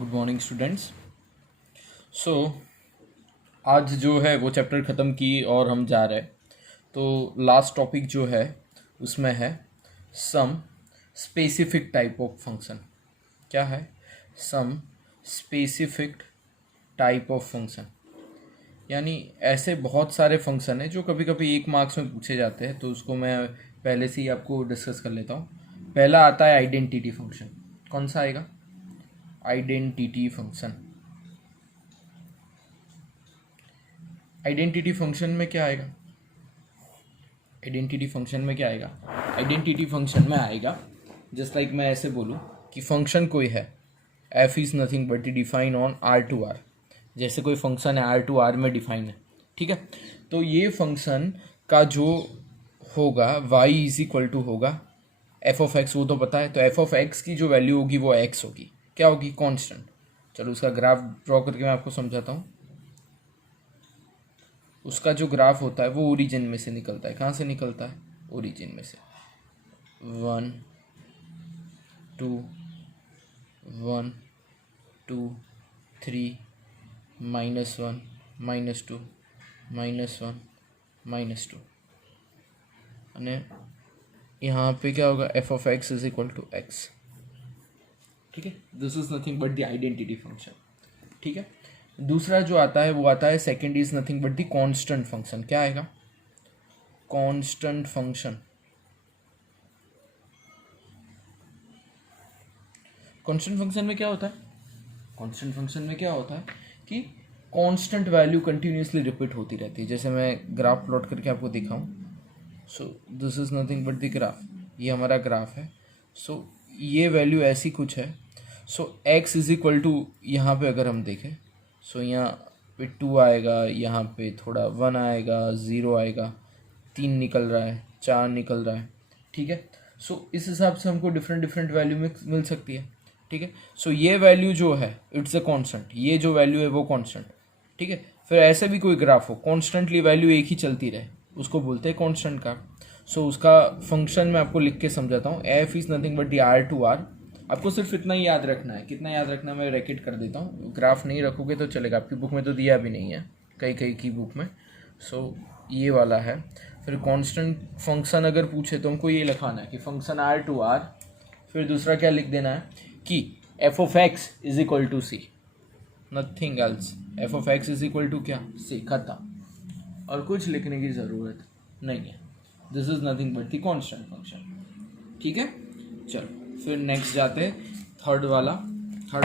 Good morning students. सो आज जो है वो चैप्टर ख़त्म की और हम जा रहे हैं। तो लास्ट टॉपिक जो है उसमें है some specific type of function. क्या है? Some specific type of function, यानी ऐसे बहुत सारे फंक्शन हैं जो कभी कभी 1 मार्क्स में पूछे जाते हैं, तो उसको मैं पहले से ही आपको डिस्कस कर लेता हूँ। पहला आता है आइडेंटिटी फंक्शन। कौन सा आएगा? Identity function. आइडेंटिटी फंक्शन में क्या आएगा? आइडेंटिटी फंक्शन में क्या आएगा? आइडेंटिटी फंक्शन में आएगा जस्ट लाइक मैं ऐसे बोलूँ कि फंक्शन कोई है, f is nothing but define on R to R. जैसे कोई फंक्शन है आर टू आर में डिफाइन है, ठीक है। तो ये फंक्शन का जो होगा वाई इज इक्वल टू होगा एफ ऑफ एक्स, वो तो पता है। तो एफ ऑफ एक्स की जो वैल्यू होगी वो एक्स होगी। क्या होगी? कांस्टेंट। चलो उसका ग्राफ ड्रॉ करके मैं आपको समझाता हूँ। उसका जो ग्राफ होता है वो ओरिजिन में से निकलता है। कहाँ से निकलता है? ओरिजिन में से। 1 2 1 2 3 -1 -2 -1 -2 અને यहाँ पे क्या होगा? F of x is equal to x. ठीक है, this is nothing but the identity function. ठीक है, दूसरा जो आता है वो आता है second is nothing but the constant function. क्या आएगा? Constant function. कांस्टेंट फंक्शन में क्या होता है? कांस्टेंट फंक्शन में क्या होता है कि कांस्टेंट वैल्यू कंटिन्यूसली रिपीट होती रहती है। जैसे मैं ग्राफ प्लॉट करके आपको दिखाऊं। So this is nothing but the graph. ये हमारा ग्राफ है। सो ये वैल्यू ऐसी कुछ है। सो एक्स इज इक्वल टू, यहाँ पे अगर हम देखें, सो यहाँ पे 2 आएगा, यहाँ पे थोड़ा 1 आएगा, 0 आएगा, 3 निकल रहा है, 4 निकल रहा है। ठीक है, सो इस हिसाब से हमको डिफरेंट डिफरेंट वैल्यू मिल सकती है। ठीक है, सो ये वैल्यू जो है इट्स अ कांस्टेंट, ये जो वैल्यू है वो कांस्टेंट। ठीक है, फिर ऐसे भी कोई ग्राफ हो कॉन्स्टेंटली वैल्यू एक ही चलती रहे, उसको बोलते हैं कांस्टेंट का। सो उसका फंक्शन मैं आपको लिख के समझाता हूँ। F is nothing but the R to R. आपको सिर्फ इतना ही याद रखना है। कितना याद रखना है मैं रैकेट कर देता हूँ। ग्राफ नहीं रखोगे तो चलेगा, आपकी बुक में तो दिया भी नहीं है, कई कई की बुक में। सो ये वाला है। फिर कांस्टेंट फंक्शन अगर पूछे तो हमको ये लिखाना है कि फंक्शन आर टू आर, फिर दूसरा क्या लिख देना है कि F of x is equal to C, nothing else. F of x is equal to क्या? सी। खत्म, और कुछ लिखने की ज़रूरत नहीं है। This is nothing but the constant function. ठीक है, चलो फिर नेक्स्ट जाते हैं। थर्ड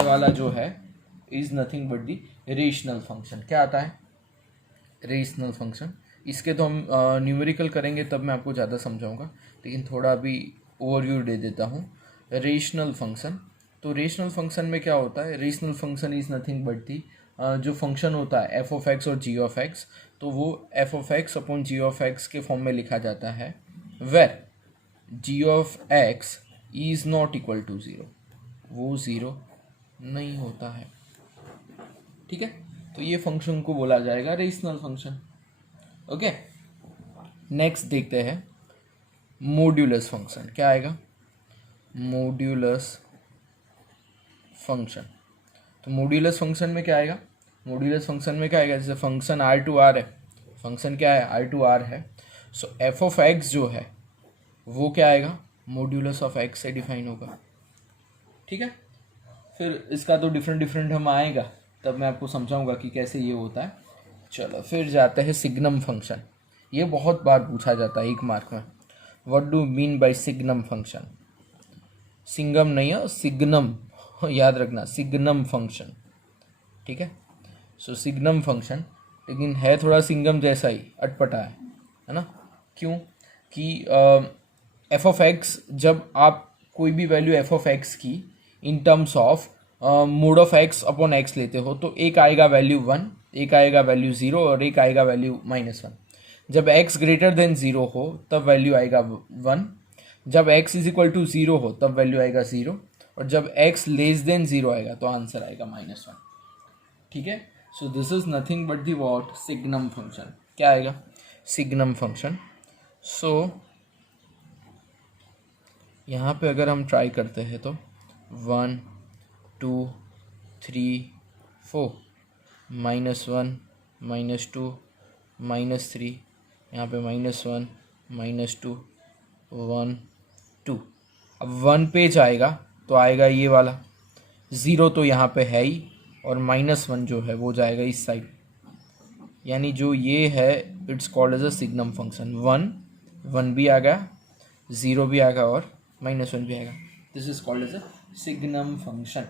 वाला जो है is nothing but the rational function. क्या आता है? Rational function. इसके तो हम न्यूमेरिकल करेंगे तब मैं आपको ज़्यादा समझाऊंगा, लेकिन थोड़ा अभी ओवरव्यू दे देता हूँ। Rational function. तो रेशनल फंक्शन में क्या होता है? Rational function is nothing but दी जो फंक्शन होता है एफ ऑफ एक्स और जी ऑफ एक्स, तो वो f of x upon g of x के फॉर्म में लिखा जाता है, where g of x is not equal to 0। वो 0 नहीं होता है। ठीक है, तो ये फंक्शन को बोला जाएगा रेशनल फंक्शन। ओके, नेक्स्ट देखते हैं मॉड्यूलस फंक्शन। क्या आएगा? Modulus function. तो मॉड्यूलस फंक्शन में क्या आएगा? मॉड्यूलस फंक्शन में क्या आएगा? जैसे फंक्शन आर टू आर है, फंक्शन क्या है? आर टू आर है। सो एफ ऑफ एक्स जो है वो क्या आएगा? मॉड्यूलस ऑफ एक्स से डिफाइन होगा। ठीक है, फिर इसका तो डिफरेंट डिफरेंट हम आएगा तब मैं आपको समझाऊंगा कि कैसे ये होता है। चलो फिर जाते हैं सिग्नम फंक्शन। ये बहुत बार पूछा जाता है 1 मार्क में। What do mean by signum function? Singham नहीं है, सिग्नम, याद रखना, सिग्नम फंक्शन। ठीक है, सो सिग्नम फंक्शन, लेकिन है थोड़ा सिंगम जैसा ही, अटपटा है ना? क्यों? कि एफ ऑफ एक्स, जब आप कोई भी वैल्यू एफ ऑफ एक्स की in terms of mode of x upon x लेते हो, तो एक आएगा वैल्यू 1, एक आएगा वैल्यू 0 और एक आएगा वैल्यू -1। जब x ग्रेटर देन 0 हो तब वैल्यू आएगा 1, जब x इज इक्वल टू 0 हो तब वैल्यू आएगा 0, और जब x लेस देन 0 आएगा तो आंसर आएगा -1। ठीक है, so this is nothing but the what? Signum function. क्या आएगा? Signum function. सो यहाँ पे अगर हम ट्राई करते हैं तो 1 2 3 4, -1 -2 -3, यहाँ पे -1 -2 1 2। अब 1 पे जाएगा तो आएगा ये वाला, 0 तो यहाँ पे है ही, और -1 जो है वो जाएगा इस साइड, यानी जो ये है it's called as a signum function. 1 भी आ गया, 0 भी आ गया और -1 भी आएगा, this is called as a signum function.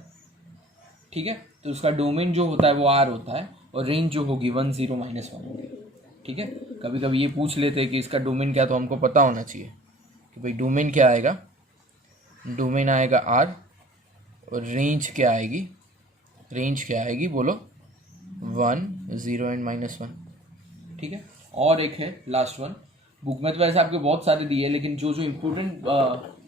ठीक है, तो उसका डोमेन जो होता है वो R होता है और रेंज जो होगी 1 0 -1 होगी। ठीक है, कभी कभी ये पूछ लेते हैं कि इसका डोमेन क्या, तो हमको पता होना चाहिए कि भाई डोमेन क्या आएगा, डोमेन आएगा R और रेंज क्या आएगी, रेंज क्या आएगी बोलो, 1 0 एंड -1। ठीक है, और एक है लास्ट वन, बुक में तो वैसे आपके बहुत सारे दिए, लेकिन जो जो इम्पोर्टेंट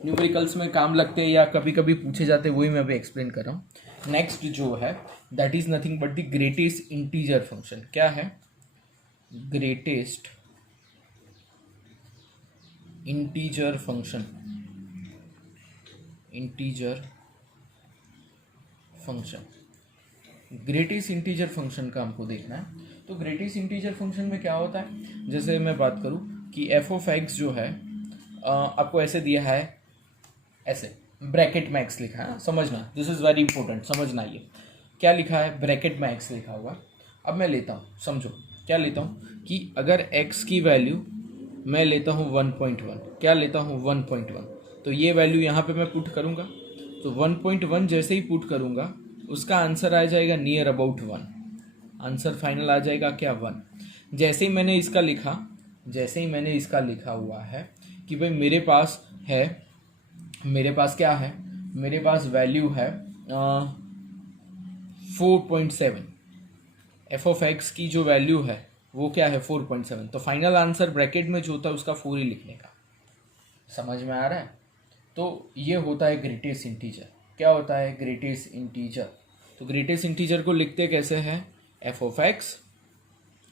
न्यूमेरिकल्स में काम लगते हैं या कभी कभी पूछे जाते हैं वही मैं अभी एक्सप्लेन कर रहा हूँ। नेक्स्ट जो है that is nothing but the greatest integer function. क्या है? Greatest integer function, integer function, greatest integer function का हमको देखना है। तो ग्रेटेस्ट इंटीजर फंक्शन में क्या होता है, जैसे मैं बात करूं कि एफ ऑफ एक्स जो है आपको ऐसे दिया है, ऐसे ब्रैकेट में एक्स लिखा है, समझना, दिस इज वेरी इंपॉर्टेंट, समझना। ये क्या लिखा है, ब्रैकेट में एक्स लिखा हुआ। अब मैं लेता हूँ, समझो क्या लेता हूँ कि अगर एक्स की वैल्यू मैं लेता हूँ 1.1, क्या लेता हूँ 1.1, तो ये वैल्यू यहाँ पे मैं पुट करूँगा, तो 1.1 जैसे ही पुट करूँगा उसका आंसर आ जाएगा नियर अबाउट 1, आंसर फाइनल आ जाएगा क्या 1। जैसे ही मैंने इसका लिखा, जैसे ही मैंने इसका लिखा हुआ है कि भाई मेरे पास है, मेरे पास क्या है, मेरे पास वैल्यू है 4.7, एफ ऑफ एक्स की जो वैल्यू है वो क्या है 4.7, तो फाइनल आंसर ब्रैकेट में जो होता है उसका 4 ही लिखने का। समझ में आ रहा है? तो ये होता है ग्रेटेस्ट इंटीजर। क्या होता है ग्रेटेस्ट इंटीजर? तो ग्रेटेस्ट इंटीजर को लिखते कैसे हैं, f of x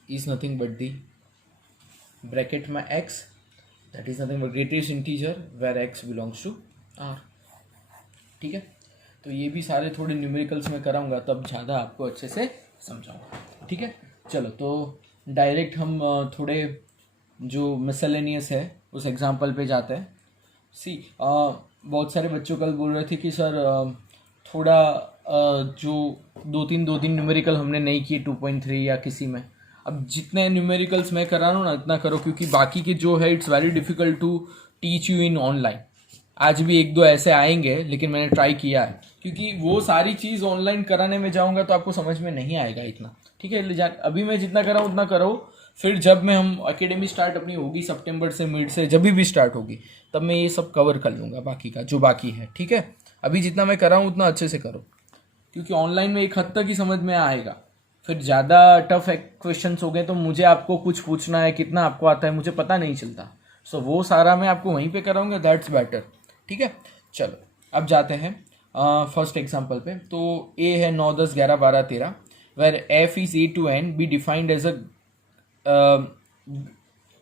is nothing but the bracket में x, that is nothing but greatest integer where x belongs to R. ठीक है, तो ये भी सारे थोड़े न्यूमेरिकल्स में कराऊंगा तब ज़्यादा आपको अच्छे से समझाऊंगा। ठीक है, चलो तो डायरेक्ट हम थोड़े जो मिसलेनियस है उस एग्जाम्पल पे जाते हैं। सी बहुत सारे बच्चों कल बोल रहे थे कि सर थोड़ा जो दो तीन न्यूमेरिकल हमने नहीं किए 2.3 या किसी में, अब जितने न्यूमेरिकल्स मैं करा रहा हूँ ना इतना करो, क्योंकि बाकी के जो है it's very difficult to teach you in online. आज भी एक दो ऐसे आएंगे लेकिन मैंने ट्राई किया है, क्योंकि वो सारी चीज़ ऑनलाइन कराने में जाऊँगा तो आपको समझ में नहीं आएगा इतना। ठीक है, अभी मैं जितना कर रहा हूँ उतना करो, फिर जब मैं हम एकेडमी स्टार्ट अपनी होगी सितंबर से, मिड से जब भी स्टार्ट होगी तब मैं ये सब कवर कर लूँगा बाकी का जो बाकी है। ठीक है, अभी जितना मैं कर रहा हूँ उतना अच्छे से करो, क्योंकि ऑनलाइन में एक हद तक ही समझ में आएगा, फिर ज़्यादा टफ क्वेश्चंस हो गए तो मुझे आपको कुछ पूछना है, कितना आपको आता है मुझे पता नहीं चलता, सो वो सारा मैं आपको वहीं पे कराऊंगा, दैट्स बेटर। ठीक है, चलो अब जाते हैं फर्स्ट एग्जांपल पे। तो ए है 9 10 11 12 13 where f is a to n be defined as a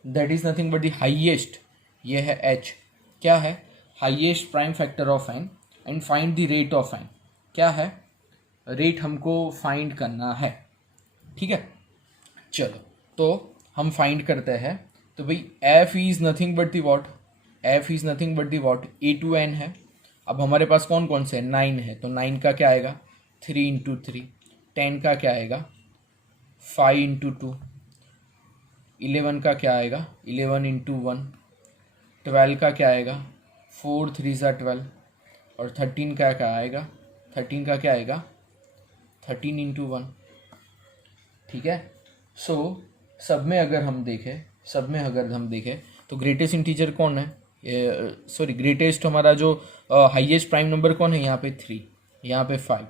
that is nothing but the highest, ये है एच, क्या है highest prime factor of n and find the rate of n. क्या है, रेट हमको फाइंड करना है। ठीक है, चलो तो हम फाइंड करते हैं। तो भाई f is nothing but the what, f is nothing but the what a to n है। अब हमारे पास कौन कौन से 9 है, तो 9 का क्या आएगा 3 इंटू 3, 10 का क्या आएगा 5 इंटू 2, 11 का क्या आएगा 11 इंटू 1, 12 का क्या आएगा 4 3 ज़ा 12, और 13 का क्या आएगा, 13 का क्या आएगा 13 इंटू 1। ठीक है, सो सब में अगर हम देखें, सब में अगर हम देखें तो ग्रेटेस्ट इंटीजर कौन है, सॉरी ग्रेटेस्ट हमारा जो हाईएस्ट प्राइम नंबर कौन है, यहाँ पे 3, यहाँ पे 5,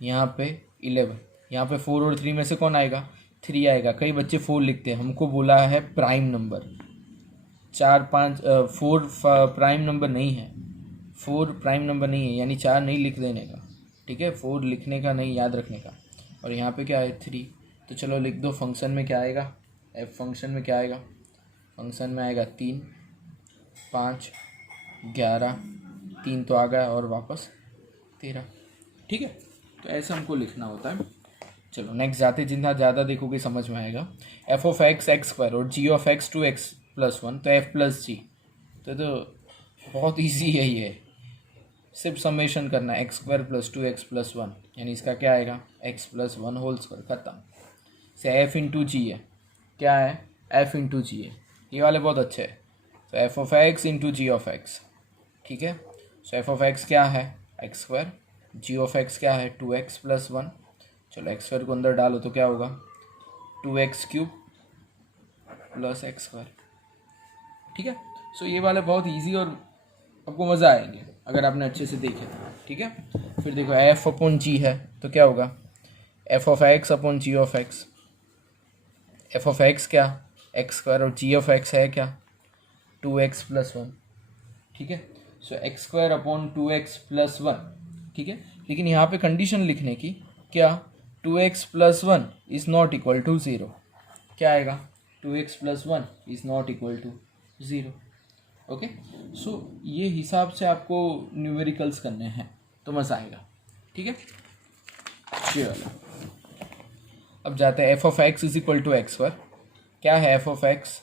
यहाँ पे 11, यहाँ पे 4 और 3 में से कौन आएगा 3 आएगा। कई बच्चे 4 लिखते हैं, हमको बोला है प्राइम नंबर, 4 5 4 प्राइम नंबर नहीं है, 4 प्राइम नंबर नहीं है, यानी 4 नहीं लिख देने का। ठीक है, 4 लिखने का नहीं, याद रखने का। और यहाँ पे क्या है 3, तो चलो लिख दो फंक्शन में क्या आएगा, एफ फंक्शन में क्या आएगा, फंक्शन में आएगा 3 5 11, 3 तो आ गया और वापस 13। ठीक है, तो ऐसा हमको लिखना होता है। चलो नेक्स्ट जाते, जितना ज़्यादा देखोगे समझ में आएगा। F of x x square और जी ऑफ एक्स 2x+1, तो एफ प्लस जी, तो बहुत ईजी है ये, सिर्फ समेशन करना है, एक्स स्क्वायर प्लस 2x+1, यानी इसका क्या आएगा x+1 होल स्क्वायर, खत्म। से एफ इंटू जी है, क्या है एफ इंटू जी है, ये वाले बहुत अच्छे हैं। तो f of x into g of x, ठीक है। सो एफ ऑफ एक्स क्या है x square, g of x क्या है 2x+1। चलो एक्स स्क्वायर को अंदर डालो तो क्या होगा 2x³ प्लस एक्स स्क्वायर, ठीक है। सो ये वाले बहुत इजी और आपको मज़ा आएंगे अगर आपने अच्छे से देखे, ठीक है। फिर देखो एफ अपॉन जी है तो क्या होगा f of x upon g of x. F of x क्या एक्स स्क्वायर और जी ऑफ एक्स है क्या 2x+1, ठीक है। सो एक्स स्क्वायर अपॉन 2x+1, ठीक है। लेकिन यहाँ पे कंडीशन लिखने की क्या 2x+1 is not equal to 0, क्या आएगा 2x+1 is not equal to 0। Okay, so ये हिसाब से आपको न्यूमेरिकल्स करने हैं तो मज़ा आएगा, ठीक है। चलो अब जाते हैं f of x is equal to x square. क्या है f of x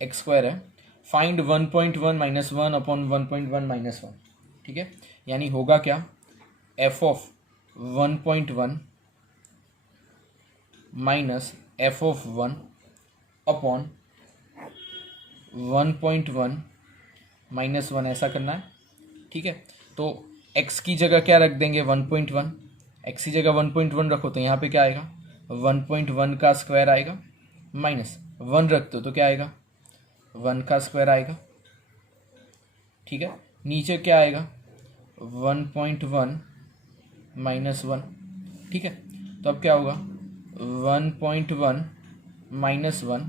x square है, फाइंड 1.1 माइनस 1 अपॉन 1.1 माइनस 1, ठीक है। यानी होगा क्या f of 1.1 minus f of 1 upon 1.1 minus 1, ऐसा करना है, ठीक है। तो x की जगह क्या रख देंगे 1.1, x की जगह 1.1 रखो तो यहाँ पे क्या आएगा 1.1 का स्क्वायर आएगा, माइनस 1 रख दो तो क्या आएगा 1 का स्क्वायर आएगा, ठीक है। नीचे क्या आएगा 1.1 माइनस 1, ठीक है। तो अब क्या होगा 1.1 माइनस 1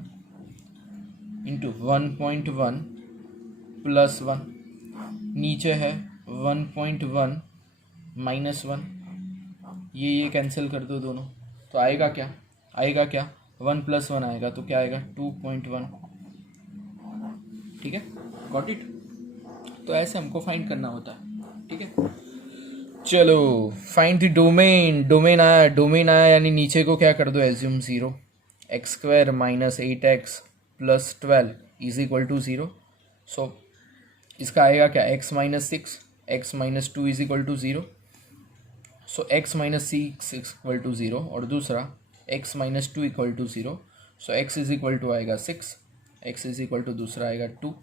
इंटू 1.1 प्लस 1, नीचे है 1.1 माइनस 1, ये कैंसिल कर दो दोनों, तो आएगा क्या 1 + 1 आएगा, तो क्या आएगा 2.1, ठीक है। Got it. तो ऐसे हमको फाइंड करना होता है, ठीक है। चलो फाइंड द डोमेन, डोमेन आया यानी नीचे को क्या कर दो assume 0, x square minus 8x plus 12 is equal to 0। So इसका आएगा क्या x minus 6, x minus 2 is equal to 0। So x minus 6 equal to 0 और दूसरा x minus 2 equal to 0। So x is equal to आएगा 6, x is equal to दूसरा आएगा 2।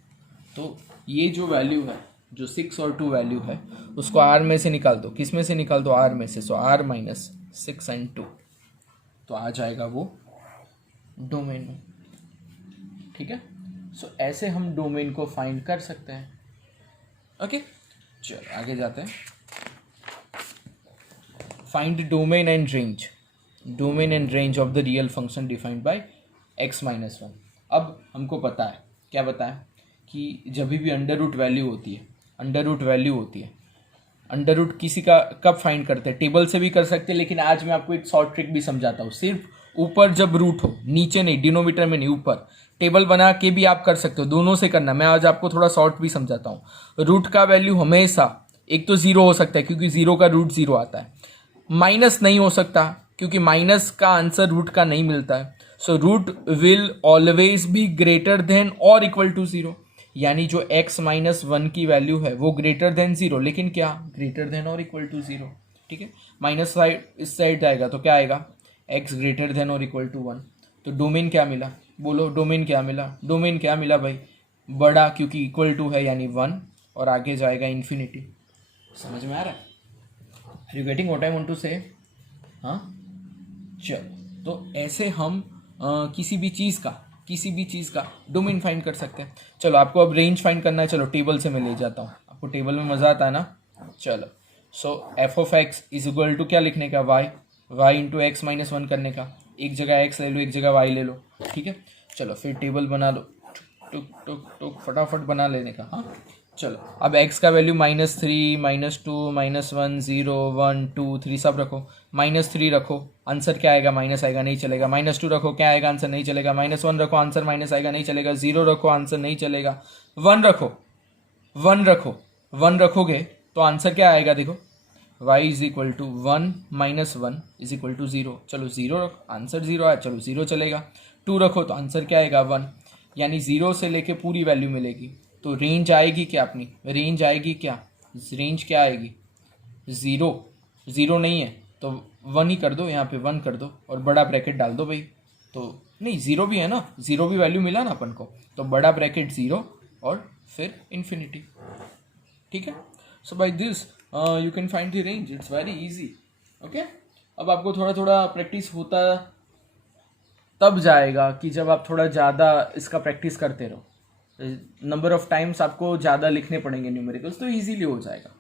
तो ये जो वैल्यू है, जो 6 और 2 वैल्यू है, उसको r में से निकाल दो। किस में से निकाल दो r में से। सो r माइनस 6 एंड 2, तो आ जाएगा वो डोमेन में, ठीक है। सो ऐसे हम डोमेन को फाइंड कर सकते हैं। ओके, चलो आगे जाते हैं। Find domain and range of the real function defined by x minus 1। अब हमको पता है, क्या पता है कि जब भी अंडर रूट वैल्यू होती है, अंडर रूट किसी का कब फाइंड करते हैं, टेबल से भी कर सकते हैं, लेकिन आज मैं आपको एक शॉर्ट ट्रिक भी समझाता हूँ। सिर्फ ऊपर जब रूट हो, नीचे नहीं, डिनोमीटर में नहीं, ऊपर टेबल बना के भी आप कर सकते हो, दोनों से करना। मैं आज आपको थोड़ा शॉर्ट भी समझाता हूँ। रूट का वैल्यू हमेशा एक तो 0 हो सकता है क्योंकि 0 का रूट 0 आता है, माइनस नहीं हो सकता क्योंकि माइनस का आंसर रूट का नहीं मिलता है। So root will always be greater than और इक्वल टू 0, यानी जो x माइनस 1 की वैल्यू है वो ग्रेटर देन 0, लेकिन क्या ग्रेटर देन और इक्वल टू 0, ठीक है। माइनस साइड इस साइड आएगा तो क्या आएगा x ग्रेटर देन और इक्वल टू 1। तो डोमेन क्या मिला, बोलो डोमेन क्या मिला भाई, बड़ा, क्योंकि इक्वल टू है यानी 1 और आगे जाएगा इन्फिनिटी। समझ में आ रहा है? Are you getting what I want to say? हाँ, चलो तो ऐसे हम किसी भी चीज़ का डोमेन फाइंड कर सकते हैं। चलो आपको अब रेंज फाइंड करना है, चलो टेबल से मैं ले जाता हूँ, आपको टेबल में मज़ा आता है ना। चलो so f of x is equal to क्या लिखने का, y इंटू एक्स माइनस 1 करने का, एक जगह x ले लो, एक जगह y ले लो, ठीक है। चलो फिर टेबल बना लो, टुक टुक टुक फटाफट बना लेने का। हाँ चलो अब x का वैल्यू -3, -2, -1, 0, 1, 2, 3 सब रखो। -3 रखो, आंसर क्या आएगा माइनस आएगा, नहीं चलेगा। -2 रखो, क्या आएगा आंसर नहीं चलेगा। -1 रखो, आंसर माइनस आएगा, नहीं चलेगा। 0 रखो, आंसर नहीं चलेगा। 1 रखो, 1 रखोगे तो आंसर क्या आएगा, देखो y is equal to 1 minus 1 is equal to 0। चलो 0 रखो, आंसर 0 आया, चलो 0 चलेगा। 2 रखो तो आंसर क्या आएगा 1, यानी 0 से लेके पूरी वैल्यू मिलेगी। तो रेंज आएगी क्या अपनी, रेंज आएगी क्या, रेंज क्या आएगी 0, 0 नहीं है तो 1 ही कर दो, यहाँ पे 1 कर दो और बड़ा ब्रैकेट डाल दो भाई। तो नहीं 0 भी है ना, 0 भी वैल्यू मिला ना अपन को, तो बड़ा ब्रैकेट 0 और फिर इन्फिनिटी। ठीक है, so by this you can find the range, it's very easy. Okay, अब आपको थोड़ा थोड़ा प्रैक्टिस होता तब जाएगा कि जब आप थोड़ा ज़्यादा इसका प्रैक्टिस करते रहो, नंबर ऑफ टाइम्स आपको ज़्यादा लिखने पड़ेंगे न्यूमेरिकल्स, तो ईजीली हो जाएगा।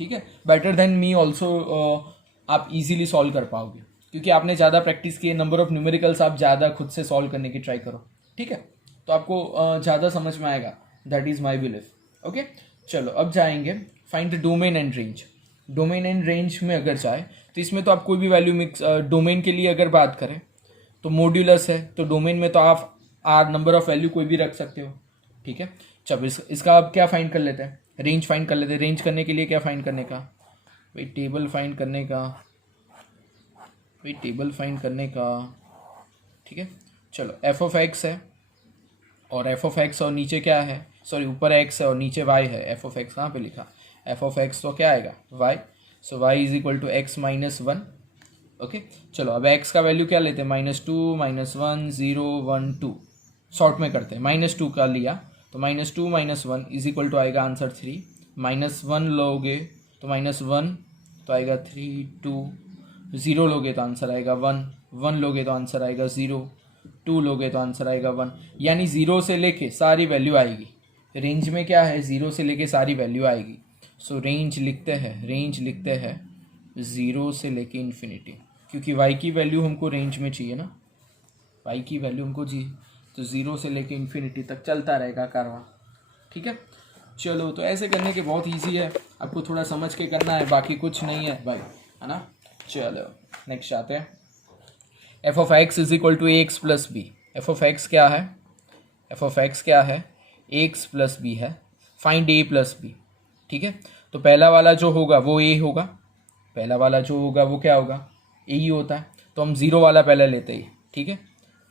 ठीक है, बेटर देन मी ऑल्सो आप इजीली सॉल्व कर पाओगे, क्योंकि आपने ज़्यादा प्रैक्टिस की है। नंबर ऑफ न्यूमेरिकल्स आप ज़्यादा खुद से सॉल्व करने की ट्राई करो। ठीक है, तो आपको ज़्यादा समझ में आएगा, that is my belief. Okay, चलो अब जाएंगे find the domain and range. Domain and range में अगर जाए तो इसमें तो आप कोई भी वैल्यू मिक्स, डोमेन के लिए अगर बात करें तो मॉड्यूलस है, तो डोमेन में तो आप आर नंबर ऑफ वैल्यू कोई भी रख सकते हो। ठीक है, चलो इसका अब क्या फाइंड कर लेते हैं, रेंज फाइंड कर लेते हैं। रेंज करने के लिए क्या फाइंड करने का भाई, टेबल फाइंड करने का भाई, टेबल फाइंड करने का। ठीक है, चलो एफ ऑफ एक्स है और एफ ऑफ एक्स और नीचे क्या है, सॉरी ऊपर एक्स है और नीचे वाई है। एफ ऑफ एक्स कहाँ पे लिखा, एफ ऑफ एक्स तो क्या आएगा y, so y is equal to x minus 1। Okay, चलो अब एक्स का वैल्यू क्या लेते हैं, -2 -1 0 1 2, शॉर्ट में करते हैं। -2 का लिया तो -2 -1 इज इक्वल टू आएगा आंसर 3। -1 लोगे तो -1 तो आएगा 3 2, 0 लोगे तो आंसर आएगा 1, 1 लोगे तो आंसर आएगा 0, 2 लोगे तो आंसर आएगा 1, यानी 0 से लेके सारी वैल्यू आएगी। रेंज में क्या है, 0 से लेके सारी वैल्यू आएगी। सो रेंज लिखते हैं, रेंज लिखते हैं 0 से लेके इन्फिनिटी, क्योंकि y की वैल्यू हमको रेंज में चाहिए ना, y की वैल्यू हमको जी, तो 0 से लेके इन्फिनिटी तक चलता रहेगा कारवां। ठीक है, चलो तो ऐसे करने के बहुत इजी है, आपको थोड़ा समझ के करना है, बाकी कुछ नहीं है भाई, है ना। चलो नेक्स्ट आते हैं, f of x is equal to a x plus b. F of x क्या है, एफ ऑफ एक्स क्या है, ए एक्स प्लस बी है। Find a plus b. ठीक है, तो पहला वाला जो होगा वो ए होगा, पहला वाला जो होगा वो क्या होगा, ए ही होता है। तो हम 0 वाला पहले लेते हैं। ठीक है,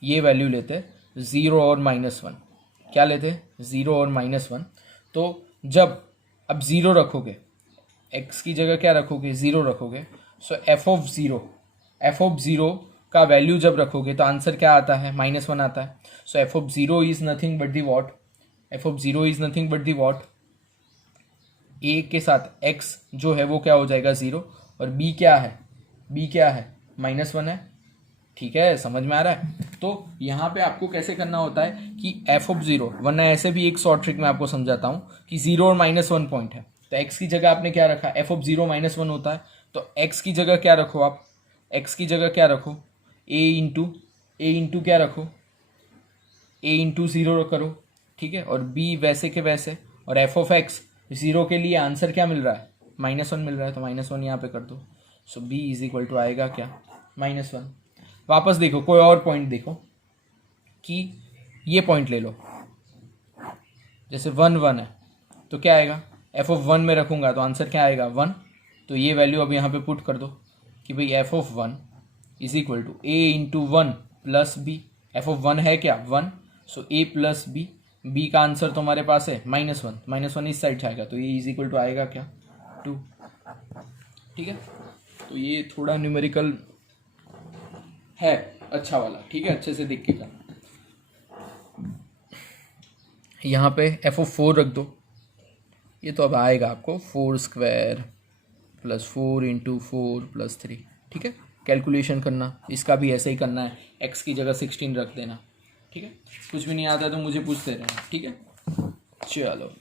ये वैल्यू लेते हैं 0 और -1, क्या लेते हैं 0 और -1। तो जब अब 0 रखोगे, x की जगह क्या रखोगे 0 रखोगे, सो एफ ऑफ 0, एफ ऑफ 0 का वैल्यू जब रखोगे तो आंसर क्या आता है -1 आता है। So f of 0 is nothing but the what, f of 0 is nothing but the what, A के साथ x जो है वो क्या हो जाएगा 0, और b क्या है, b क्या है -1 है। ठीक है, समझ में आ रहा है। तो यहाँ पे आपको कैसे करना होता है कि एफ ऑफ 0, वरना ऐसे भी एक शॉर्ट ट्रिक मैं आपको समझाता हूँ कि 0 और -1 पॉइंट है, तो x की जगह आपने क्या रखा, एफ ऑफ 0 -1 होता है, तो x की जगह क्या रखो आप, x की जगह क्या रखो a इंटू क्या रखो, a इंटू 0 करो। ठीक है, और b वैसे के वैसे, और एफ ऑफ एक्स 0 के लिए आंसर क्या मिल रहा है -1 मिल रहा है, तो -1 यहाँ पे कर दो। सो b इज इक्वल टू आएगा क्या -1। वापस देखो कोई और पॉइंट देखो कि ये पॉइंट ले लो, जैसे 1 1 है तो क्या आएगा, एफ ऑफ 1 में रखूँगा तो आंसर क्या आएगा 1, तो ये वैल्यू अब यहाँ पे पुट कर दो कि भाई f of 1 is equal to a into 1 plus b. F of 1 है क्या 1, so a plus b, B का आंसर तो हमारे पास है -1, -1 इस साइड जाएगा, तो ये इज इक्वल टू आएगा क्या 2। ठीक है, तो ये थोड़ा न्यूमेरिकल है अच्छा वाला। ठीक है, अच्छे से देख के करना। यहाँ पे एफ ऑफ 4 रख दो, ये तो अब आएगा आपको 4 स्क्वायर प्लस 4 इंटू 4 प्लस 3। ठीक है, कैलकुलेशन करना, इसका भी ऐसे ही करना है, एक्स की जगह 16 रख देना। ठीक है, कुछ भी नहीं आता तो मुझे पूछते रहना। ठीक है, चलो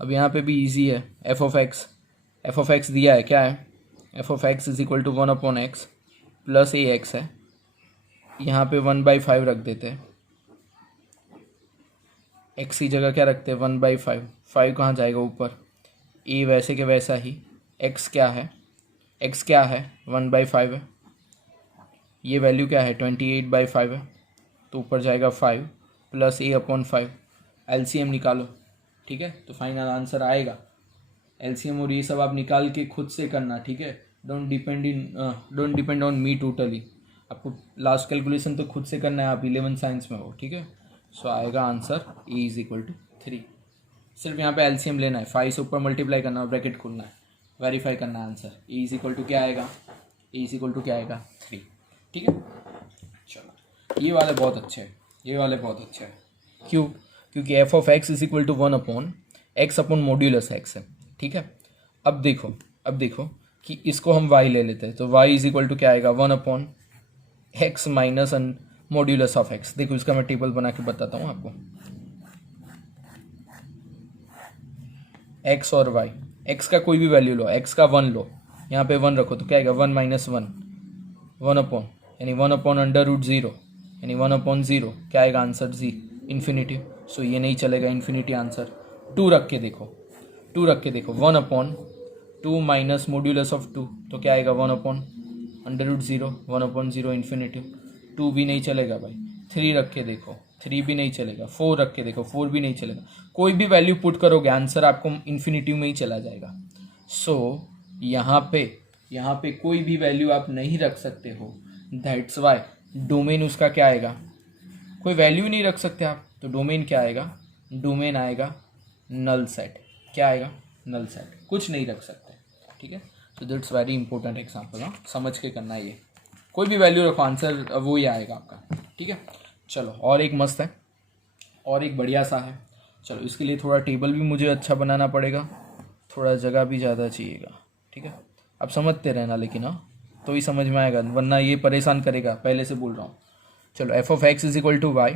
अब यहाँ पे भी इजी है, एफ ऑफ एक्स दिया है क्या है, f of x is equal to 1/x plus a x है, यहाँ पे 1/5 रख देते हैं, x की जगह क्या रखते हैं 1/5, 5 कहाँ जाएगा ऊपर, a वैसे के वैसा ही, x क्या है 1/5 है, ये वैल्यू क्या है 28/5 है, तो ऊपर जाएगा 5 प्लस a/5, एलसीएम निकालो। ठीक है, तो फाइनल आंसर आएगा एलसीएम और ये सब आप निकाल के खुद से करना, ठीक है। Don't depend on me totally. आपको लास्ट कैलकुलेशन तो खुद से करना है, आप 11 साइंस में हो, ठीक है। सो आएगा answer a is equal to 3। सिर्फ यहाँ पे एलसीएम लेना है, 5 से ऊपर मल्टीप्लाई करना है, ब्रैकेट खोलना है, वेरीफाई करना है answer. A is equal to क्या आएगा, ए इज इक्वल टू क्या आएगा 3, ठीक है। चलो ये वाले बहुत अच्छे हैं, ये वाले बहुत अच्छे हैं। क्यों? क्योंकि f of x is equal to 1 upon x upon modulus x है, ठीक है। अब देखो कि इसको हम y ले लेते हैं, तो y इज इक्वल टू क्या आएगा 1 upon x minus modulus of x. देखो इसका मैं टेबल बना के बताता हूँ आपको। x और y, x का कोई भी वैल्यू लो, x का 1 लो, यहाँ पे 1 रखो तो क्या आएगा 1 माइनस 1 अपॉन यानी 1 अपॉन अंडर रूट 0 यानी 1 अपॉन 0 क्या आएगा आंसर जी इन्फिनिटी। सो ये नहीं चलेगा, इन्फिनिटी आंसर। 2 रख के देखो 1 अपॉन 2 माइनस मॉड्यूलस ऑफ 2 तो क्या आएगा 1 upon under root 0 1 upon 0 infinity. 2 भी नहीं चलेगा भाई। 3 रख के देखो, 3 भी नहीं चलेगा। 4 रख के देखो, 4 भी नहीं चलेगा। कोई भी वैल्यू पुट करोगे आंसर आपको इन्फिनिटी में ही चला जाएगा। सो यहाँ पे कोई भी वैल्यू आप नहीं रख सकते हो, दैट्स वाई डोमेन उसका क्या आएगा, कोई वैल्यू नहीं रख सकते आप, तो डोमेन क्या आएगा, डोमेन आएगा नल सेट। क्या आएगा, नल सेट, कुछ नहीं रख सकते, ठीक है। तो दैट्स वेरी इंपॉर्टेंट एग्जाम्पल, हाँ समझ के करना है ये। कोई भी वैल्यू रखो आंसर वो ही आएगा आपका, ठीक है। चलो और एक मस्त है और एक बढ़िया सा है। चलो इसके लिए थोड़ा टेबल भी मुझे अच्छा बनाना पड़ेगा, थोड़ा जगह भी ज़्यादा चाहिएगा, ठीक है। आप समझते रहना लेकिन, हाँ तो ही समझ में आएगा, वरना ये परेशान करेगा, पहले से बोल रहा हूँ। चलो f of x is equal to y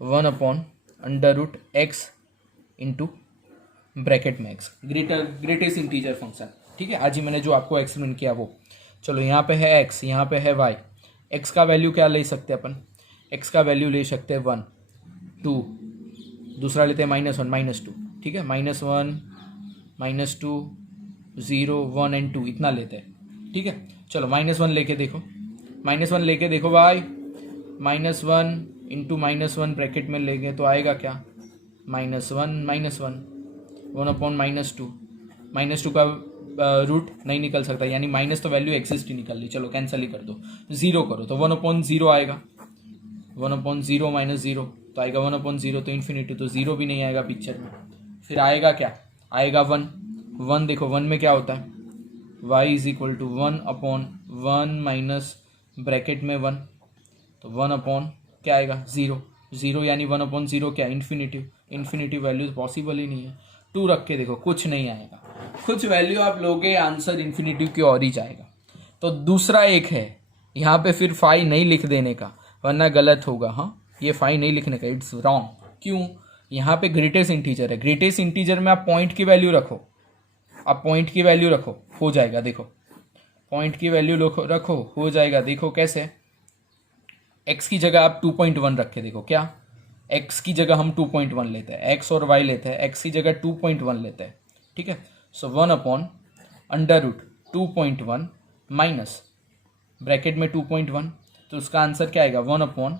1 upon under root x into bracket में एक्स, ग्रेटेस्ट इंटीजर फंक्शन, ठीक है। आज ही मैंने जो आपको एक्सप्लेन किया वो। चलो यहाँ पे है एक्स, यहाँ पे है वाई। एक्स का वैल्यू क्या ले सकते हैं अपन, एक्स का वैल्यू ले सकते हैं 1 2, दूसरा लेते हैं -1 -2, ठीक है। -1 -2 0 1 एंड 2 इतना लेते हैं, ठीक है। चलो -1 लेके देखो, -1 लेके देखो भाई, -1 इंटू -1 ब्रैकेट में लेंगे तो आएगा क्या, -1 1 अपॉन -2 का रूट नहीं निकल सकता, यानी माइनस तो वैल्यू एक्सिस्ट ही निकल ली, चलो कैंसिल ही कर दो, 0 करो तो 1 अपॉन 0 आएगा, 1 अपॉन 0 माइनस 0 तो आएगा 1 अपॉन 0 तो इन्फिनिटी, तो 0 भी नहीं आएगा पिक्चर में। फिर आएगा क्या, आएगा 1 देखो 1 में क्या होता है, y is equal to 1 upon 1 minus bracket में 1 तो 1 अपॉन क्या आएगा 0 यानी 1 अपॉन 0 क्या, इन्फिनिटी वैल्यू पॉसिबल ही नहीं है। 2 रख के देखो, कुछ नहीं आएगा, कुछ वैल्यू आप लोगे आंसर इन्फिनिटी की ओर ही जाएगा। तो दूसरा एक है यहाँ पे फिर 5 नहीं लिख देने का, वरना गलत होगा, हाँ ये 5 नहीं लिखने का, इट्स रॉन्ग। क्यों, यहाँ पे ग्रेटेस्ट इंटीजर है, ग्रेटेस्ट इंटीजर में आप पॉइंट की वैल्यू रखो, आप पॉइंट की वैल्यू रखो, हो जाएगा। देखो पॉइंट की वैल्यू रखो, हो जाएगा। देखो कैसे, x की जगह आप 2.1 रख के देखो, क्या x की जगह हम 2.1 लेते हैं, x और y लेते हैं, x की जगह 2.1 लेते हैं, ठीक है। So 1 upon under root 2.1 minus bracket में 2.1 तो उसका आंसर क्या आएगा 1 अपॉन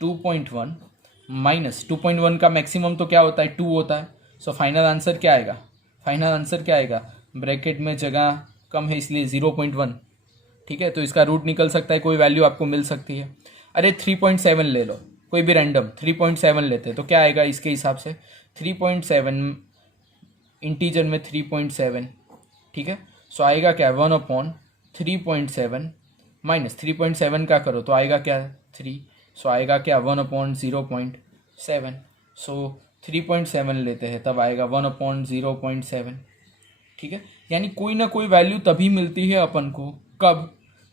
2.1 माइनस 2.1 का मैक्सिमम तो क्या होता है 2 होता है। सो फाइनल आंसर क्या आएगा, फाइनल आंसर क्या आएगा, ब्रैकेट में जगह कम है इसलिए 0.1, ठीक है। तो इसका रूट निकल सकता है, कोई वैल्यू आपको मिल सकती है। अरे 3.7 ले लो, कोई भी रैंडम 3.7 लेते हैं तो क्या आएगा इसके हिसाब से 3.7 इंटीजर में 3.7, ठीक है। सो आएगा क्या 1 अपॉन 3.7 माइनस 3.7 का करो तो आएगा क्या 3, सो आएगा क्या 1 अपॉन 0.7। सो 3.7 लेते हैं तब आएगा 1 अपॉन 0.7, ठीक है। यानी कोई ना कोई वैल्यू तभी मिलती है अपन को, कब,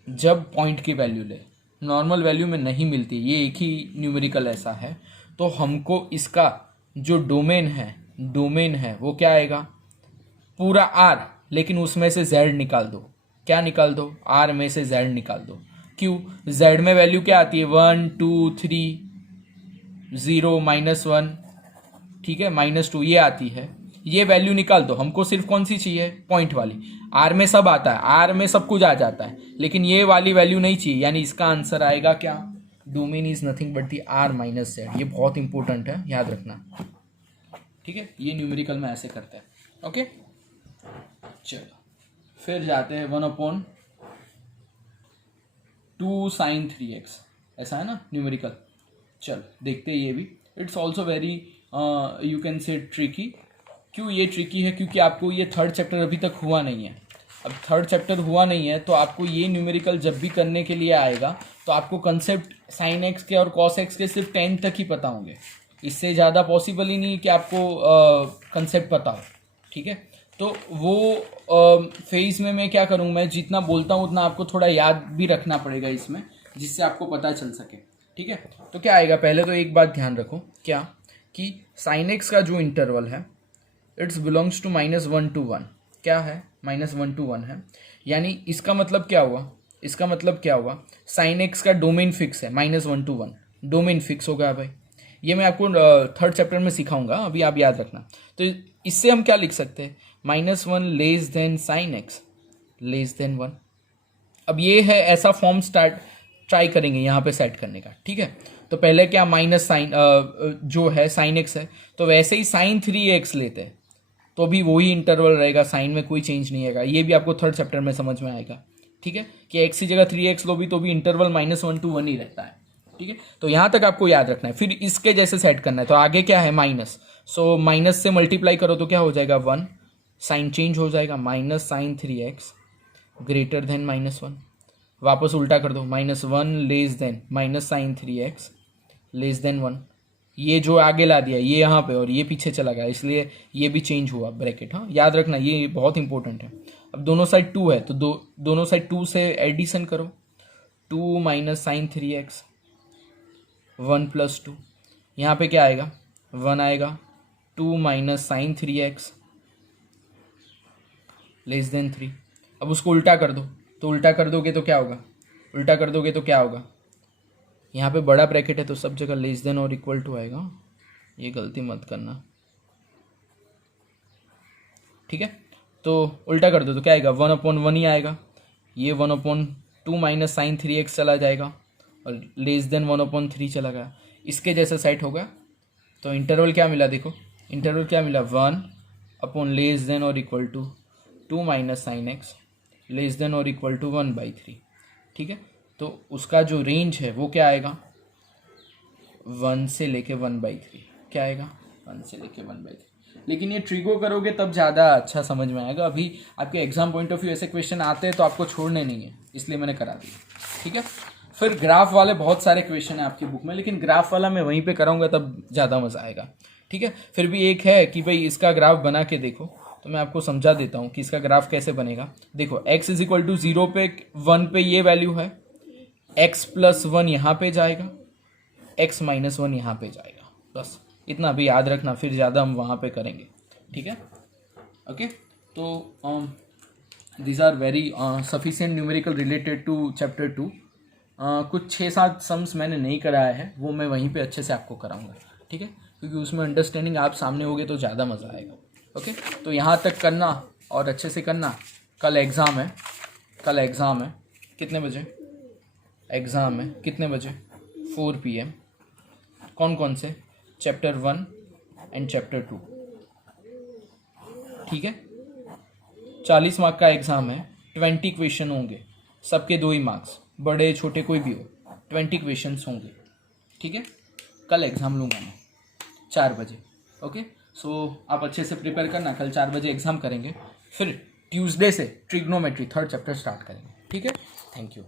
जब पॉइंट की वैल्यू ले, नॉर्मल वैल्यू में नहीं मिलती। ये एक ही न्यूमेरिकल ऐसा है। तो हमको इसका जो डोमेन है वो क्या आएगा, पूरा आर, लेकिन उसमें से z निकाल दो। क्या निकाल दो, r में से z निकाल दो। क्यों, z में वैल्यू क्या आती है 1 2 3 0 -1, ठीक है, -2 ये आती है, ये वैल्यू निकाल दो। हमको सिर्फ कौन सी चाहिए, पॉइंट वाली। आर में सब आता है, आर में सब कुछ आ जाता है, लेकिन ये वाली वैल्यू नहीं चाहिए, यानी इसका आंसर आएगा क्या, domain is nothing but the R minus Z. ये बहुत इंपॉर्टेंट है, याद रखना, ठीक है। ये न्यूमेरिकल में ऐसे करता है, ओके चलो फिर जाते हैं 1/2 sin 3x, ऐसा है ना न्यूमेरिकल। चलो देखते हैं ये भी। It's also very you can say tricky. क्यों ये ट्रिकी है? क्योंकि आपको ये थर्ड चैप्टर अभी तक हुआ नहीं है। अब थर्ड चैप्टर हुआ नहीं है तो आपको ये न्यूमेरिकल जब भी करने के लिए आएगा तो आपको कंसेप्ट साइन एक्स के और कॉस एक्स के सिर्फ 10 तक ही पता होंगे। इससे ज़्यादा पॉसिबल ही नहीं कि आपको कंसेप्ट पता हो। ठीक है, तो वो फेज में मैं क्या करूँ, मैं जितना बोलता हूँ उतना आपको थोड़ा याद भी रखना पड़ेगा इसमें, जिससे आपको पता चल सके। ठीक है, तो क्या आएगा? पहले तो एक बात ध्यान रखो, क्या कि साइन एक्स का जो इंटरवल है इट्स बिलोंग्स टू -1 to 1। क्या है? -1 to 1 है। यानी इसका मतलब क्या हुआ? इसका मतलब क्या हुआ? साइन एक्स का डोमेन फिक्स है, -1 to 1 डोमेन फिक्स होगा भाई। ये मैं आपको थर्ड चैप्टर में सिखाऊंगा, अभी आप याद रखना। तो इससे हम क्या लिख सकते हैं? -1 less then sine x less than 1। अब ये है ऐसा फॉर्म ट्राई करेंगे यहाँ पे सेट करने का। ठीक है, तो पहले क्या माइनस साइन जो है साइन एक्स है, तो वैसे ही साइन 3x लेते हैं तो भी वही इंटरवल रहेगा, साइन में कोई चेंज नहीं आएगा। ये भी आपको थर्ड चैप्टर में समझ में आएगा। ठीक है, कि एक्स की जगह 3x लो भी तो भी इंटरवल -1 to 1 ही रहता है। ठीक है, तो यहाँ तक आपको याद रखना है। फिर इसके जैसे सेट करना है, तो आगे क्या है? माइनस। सो माइनस से मल्टीप्लाई करो तो क्या हो जाएगा? 1। साइन चेंज हो जाएगा, -sin 3x ग्रेटर देन -1। वापस उल्टा कर दो, -1 less then -sin 3x less than 1। ये जो आगे ला दिया ये यहाँ पे और ये पीछे चला गया, इसलिए ये भी चेंज हुआ ब्रैकेट। हाँ, याद रखना ये बहुत इंपॉर्टेंट है। अब दोनों साइड 2 है तो दोनों साइड 2 से एडिशन करो। 2 sin 3x 1 + 2। यहाँ पे क्या आएगा? 1 आएगा। 2 sin 3x लेस देन 3। अब उसको उल्टा कर दो, तो उल्टा कर दोगे तो क्या होगा? उल्टा कर दोगे तो क्या होगा? यहाँ पे बड़ा ब्रैकेट है तो सब जगह लेस देन और इक्वल टू आएगा। ये गलती मत करना। ठीक है, तो उल्टा कर दो तो क्या आएगा? 1/1 ही आएगा। ये 1/2 sin 3x चला जाएगा और लेस देन 1/3 चला गया। इसके जैसा सेट होगा। तो इंटरवल क्या मिला? देखो इंटरवल क्या मिला? 1 लेस देन और equal to 2 sin x less than और इक्वल टू 1/3। ठीक है, तो उसका जो रेंज है वो क्या आएगा? 1 से लेके 1/3। क्या आएगा? 1 से लेके 1/3। लेकिन ये ट्रिगो करोगे तब ज़्यादा अच्छा समझ में आएगा। अभी आपके एग्जाम पॉइंट ऑफ व्यू ऐसे क्वेश्चन आते हैं तो आपको छोड़ने नहीं है, इसलिए मैंने करा दिया। ठीक है, फिर ग्राफ वाले बहुत सारे क्वेश्चन है आपकी बुक में, लेकिन ग्राफ वाला मैं वहीं पे कराऊंगा तब ज़्यादा मज़ा आएगा। ठीक है, फिर भी एक है कि भाई इसका ग्राफ बना के देखो, तो मैं आपको समझा देता हूँ कि इसका ग्राफ कैसे बनेगा। देखो x = 0 पे 1 पे ये वैल्यू है, x + 1 यहाँ पे जाएगा, x - 1 यहाँ पे जाएगा। बस इतना भी याद रखना, फिर ज़्यादा हम वहाँ पे करेंगे। ठीक है, ओके। तो these are very sufficient numerical related to chapter 2। कुछ 6-7 सम्स मैंने नहीं कराया है, वो मैं वहीं पे अच्छे से आपको कराऊंगा। ठीक है, क्योंकि उसमें अंडरस्टैंडिंग आप सामने होगे तो ज़्यादा मज़ा आएगा। ओके, तो यहाँ तक करना और अच्छे से करना। कल एग्ज़ाम है, कल एग्ज़ाम है। कितने बजे एग्ज़ाम है? कितने बजे? 4 PM। कौन कौन से? Chapter 1 and chapter 2। ठीक है, 40 मार्क का एग्ज़ाम है, 20 क्वेश्चन होंगे, सबके 2 ही मार्क्स, बड़े छोटे कोई भी हो, 20 क्वेश्चंस होंगे। ठीक है, कल एग्ज़ाम लूँगा मैं 4 बजे। ओके, सो आप अच्छे से प्रिपेयर करना, कल 4 बजे एग्ज़ाम करेंगे, फिर ट्यूसडे से ट्रिग्नोमेट्री 3rd चैप्टर स्टार्ट करेंगे। ठीक है, थैंक यू।